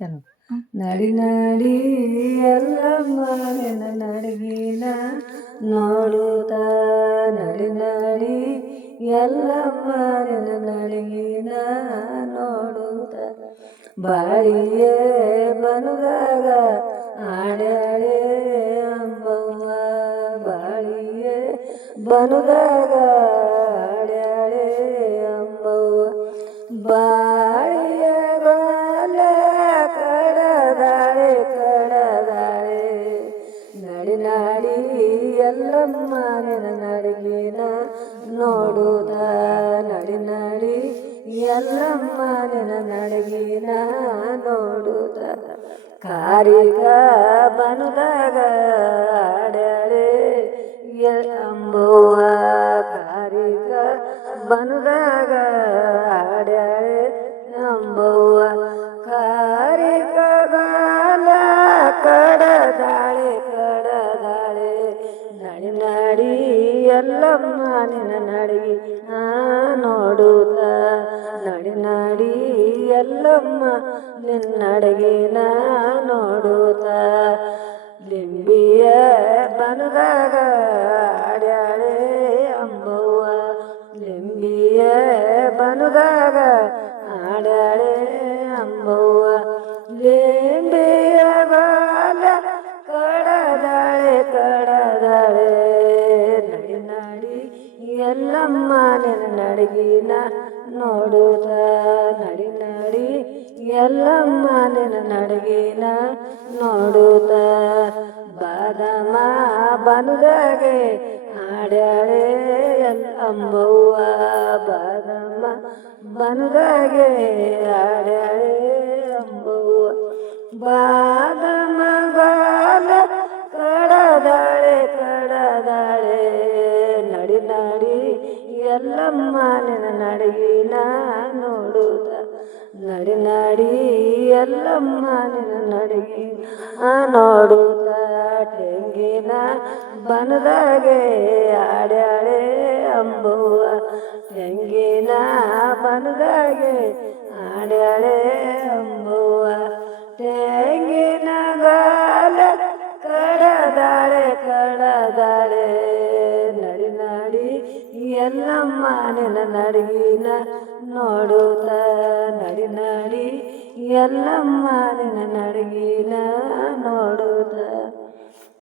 ಚಲೋ ನಡಿ ನಡಿ ಎಲ್ಲಮ್ಮ ನಿನ್ನ ನಡಿಗಿನ ನೋಡುತ್ತ ನಡಿ ನಡಿ ಎಲ್ಲಮ್ಮ ನಿನ್ನ ನಡಿಗಿನ ನೋಡುತ್ತ ಬಾಳಿಯೇ ಬನುದಾಗ ಆಡ್ಯಾಳೆ ಅಂಬವ್ವ ಬಾಳಿಯೇ ಬನುದಾಗ ಆಡ್ಯಾಳೆ ಅಂಬವ್ವ ಬಾಳಿಯ ಬಾಲ ಕಡದಾಳೆ ಕಡದಾಳೆ ನಡಿ ನಾಡಿ ಎಲ್ಲಮ್ಮ ನಿನ್ನ ನಡಿಗಿನ ನೋಡುದ ನಡಿ ನಡಿ ಎಲ್ಲಮ್ಮ ನಿನ್ನ ನಡಿಗಿನ ನೋಡುದ ಕಾರಿಗ ಬನುದಾಗ ಆಡ್ಯಾಳೆ ಅಂಬವ್ವ ಕಾರಿಗ ಬನುದಾಗ ಆಡ್ಯಾಳೆ ಅಂಬವ್ವ ಕಾರಿಗ ಬಾಲ ಕಡದಾಳೆ ಕಡದಾಳೆ ನಡಿ ನಡಿ ಎಲ್ಲಮ್ಮ ನಿನ್ನ ನಡಿಗೆ ನೋಡುತ್ತ ನಡಿ ನಡಿ ಎಲ್ಲಮ್ಮ ನಿನ್ನ ನಡಿಗಿನ ನೋಡುತ್ತ ಲಿಂಬಿಯ ಬನದಾಗ ಆಡ್ಯಾಳೆ ಅಂಬವ್ವ ಲಿಂಬಿಯ ಬನದಾಗ ಆಡ್ಯಾಳೆ ಅಂಬವ್ವ ಲಿಂಬಿಯ ಬಾಲ ಕಡದಾಳೆ ಕಡದಾಳೆ ನಡಿ ನಡಿ ಎಲ್ಲಮ್ಮ ನಿನ್ನ ನಡಿಗಿನ ನೋಡುತ್ತ ನಡಿ ನಡಿ ಎಲ್ಲಮ್ಮ ನಿನ್ನ ನಡಿಗಿನ ನೋಡುತ್ತ ಬಾದಾಮ ಬನುದಾಗೆ ಆಡ್ಯಾಳೆ ಅಂಬವ್ವ ಬಾದಾಮ ಬನುದಾಗೆ ಆಡ್ಯಾಳೆ ಅಂಬವ್ವ ಬಾದಾಮ ಬಾಲ ಕಡದಾಳೆ ಕಡದಾಳೆ ನಡಿ ನಡಿ ಎಲ್ಲಮ್ಮ ನಿನ್ನ ನಡಿಗಿನ ನೋಡುತ್ತ ನಡಿ ನಡಿ ಎಲ್ಲಮ್ಮ ನಿನ್ನ ನಡಿಗಿನ ನೋಡುತ್ತ ತೆಂಗಿನ ಬನದಾಗೆ ಆಡ್ಯಾಳೆ ಅಂಬವ್ವ ತೆಂಗಿನ ಬನದಾಗೆ ಆಡ್ಯಾಳೆ ಅಂಬವ್ವ ತೆಂಗಿನ ಗಾಲ ಕಡದಾಳೆ ಕಡದಾಳೆ ನಡಿ ನಡಿ ಎಲ್ಲಮ್ಮ ನಿನ್ನ ನಡಿಗಿನ ನೋಡುತ್ತ ನಡಿ ನಡಿ ಎಲ್ಲಮ್ಮ ನಿನ್ನ ನಡಿಗಿನ ನೋಡುತ್ತ